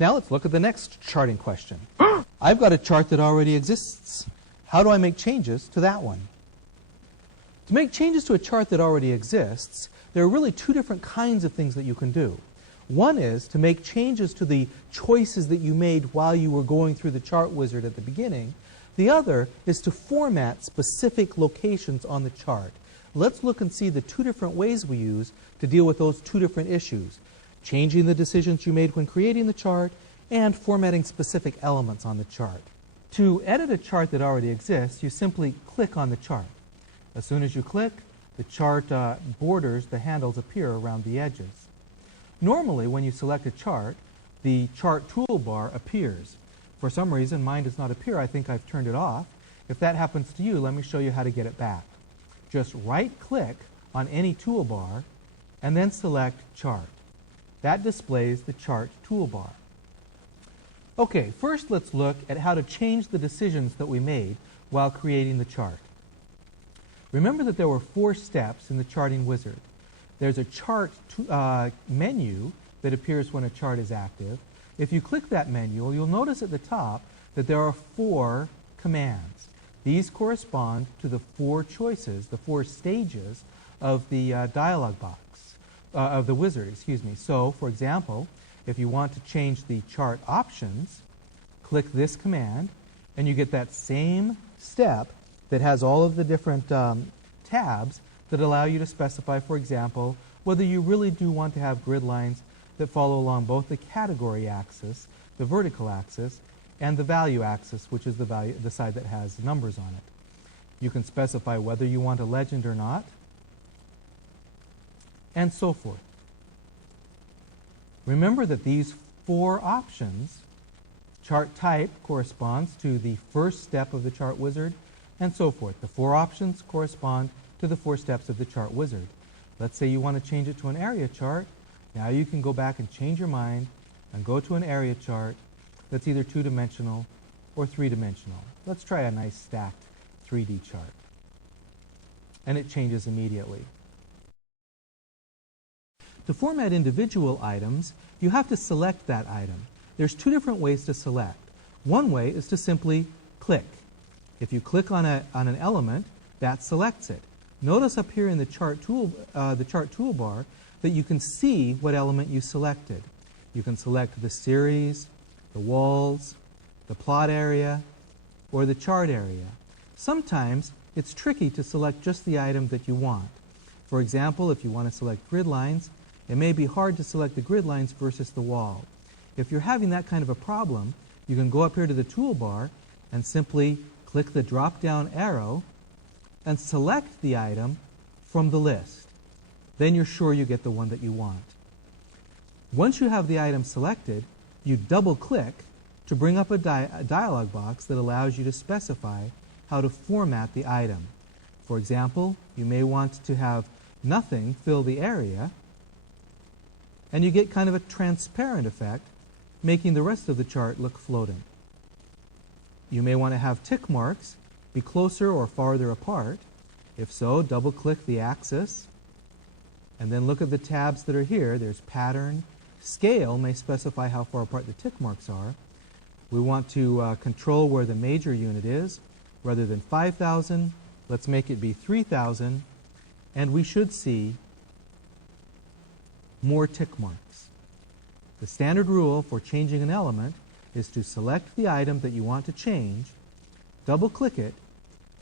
Now let's look at the next charting question. I've got a chart that already exists. How do I make changes to that one? To make changes to a chart that already exists, there are really two different kinds of things that you can do. One is to make changes to the choices that you made while you were going through the chart wizard at the beginning. The other is to format specific locations on the chart. Let's look and see the two different ways we use to deal with those two different issues: changing the decisions you made when creating the chart and formatting specific elements on the chart. To edit a chart that already exists, you simply click on the chart. As soon as you click, the chart borders, the handles appear around the edges. Normally, when you select a chart, the chart toolbar appears. For some reason, mine does not appear. I think I've turned it off. If that happens to you, let me show you how to get it back. Just right-click on any toolbar and then select Chart. That displays the chart toolbar. Okay, first let's look at how to change the decisions that we made while creating the chart. Remember that there were 4 steps in the charting wizard. There's a chart menu that appears when a chart is active. If you click that menu, you'll notice at the top that there are 4 commands. These correspond to the 4 choices, the 4 stages of the dialog box, of the wizard, excuse me. So, for example, if you want to change the chart options, click this command, and you get that same step that has all of the different tabs that allow you to specify, for example, whether you really do want to have grid lines that follow along both the category axis, the vertical axis, and the value axis, which is the side that has numbers on it. You can specify whether you want a legend or not, and so forth. Remember that these 4 options, chart type corresponds to the first step of the chart wizard, and so forth. The 4 options correspond to the 4 steps of the chart wizard. Let's say you want to change it to an area chart. Now you can go back and change your mind and go to an area chart that's either 2-dimensional or 3-dimensional. Let's try a nice stacked 3D chart. And it changes immediately. To format individual items, you have to select that item. There's 2 different ways to select. One way is to simply click. If you click on an element, that selects it. Notice up here in the chart toolbar that you can see what element you selected. You can select the series, the walls, the plot area, or the chart area. Sometimes it's tricky to select just the item that you want. For example, if you want to select grid lines, it may be hard to select the grid lines versus the wall. If you're having that kind of a problem, you can go up here to the toolbar and simply click the drop-down arrow and select the item from the list. Then you're sure you get the one that you want. Once you have the item selected, you double-click to bring up a dialog box that allows you to specify how to format the item. For example, you may want to have nothing fill the area, and you get kind of a transparent effect, making the rest of the chart look floating. You may want to have tick marks be closer or farther apart. If so, double-click the axis, and then look at the tabs that are here. There's pattern. Scale may specify how far apart the tick marks are. We want to control where the major unit is. Rather than 5,000, let's make it be 3,000, and we should see more tick marks. The standard rule for changing an element is to select the item that you want to change, double-click it,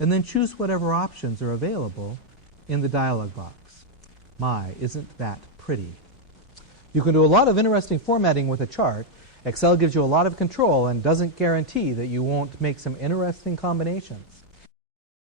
and then choose whatever options are available in the dialog box. My, isn't that pretty? You can do a lot of interesting formatting with a chart. Excel gives you a lot of control and doesn't guarantee that you won't make some interesting combinations.